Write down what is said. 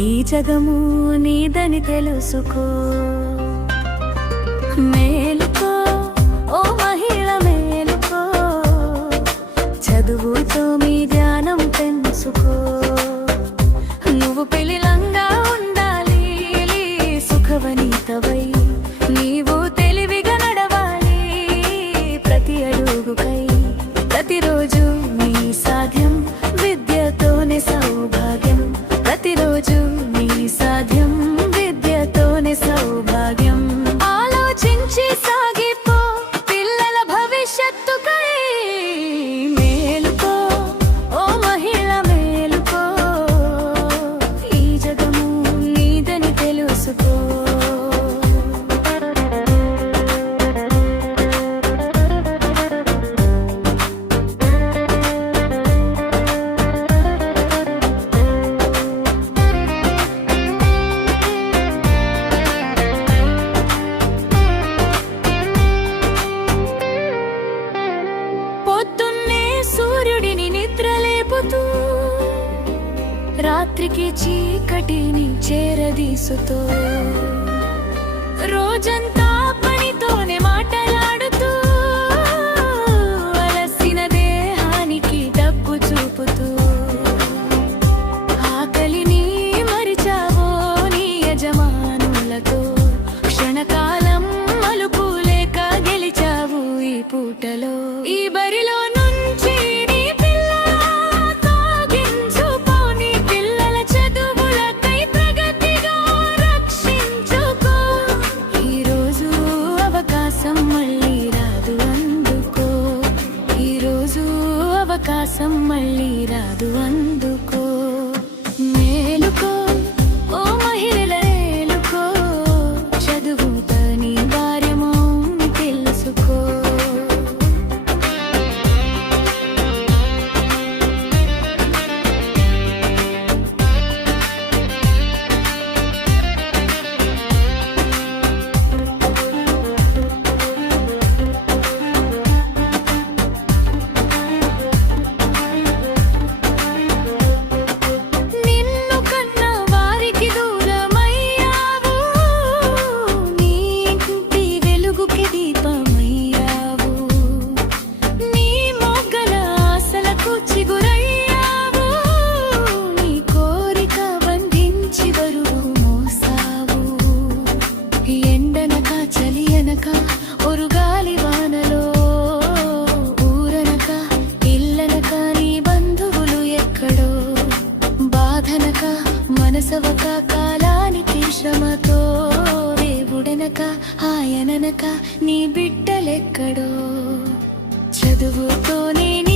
ఈ జగము నీదని తెలుసుకో. మేలుకో ఓ మహిళ మేలుకో, చదువుతో మీ జ్ఞానం పెంచుకో. నువ్వు పెళ్లిలంగా ఉండాలి, సుఖవనీతవై నీవు తెలివిగా నడవాలి. ప్రతి అడుగుకై ప్రతిరోజు నీ సాధ్యం, విద్యతోనే సౌభాగ్యం. ప్రతిరోజు నీ సాధ్యం, విద్యతోనే సౌభాగ్యం. ఆలోచించి సాగిపో పిల్లల భవిష్యత్తుకై. మేలుకో ఓ మహిళ మేలుకో, ఈ జగము నీదని తెలుసుకో. రాత్రికి చీకటిని చేరదీసుతో, రోజంతా పనితోనే మాటలాడుతూ, అలసిన దేహానికి డబ్బు చూపుతూ, ఆకలిని మరిచావో నీ యజమానులతో. క్షణకాలం మలుపు లేక గెలిచావు ఈ పూటలో. ఈ బరిలో అవకాశం మళ్ళీ రాదు అందుకో. మేలుకో ఓ మహిళ మేలుకో, చదువుతా నీ భార్యమో తెలుసుకో. ఒరుగాలి వానలో ఊరనక ఇల్లనక నీ బంధువులు ఎక్కడో. బాధనక మనసవక కాలానికి శ్రమతో, దేవుడనక ఆయననక నీ బిడ్డలెక్కడో. చదువుతో నేను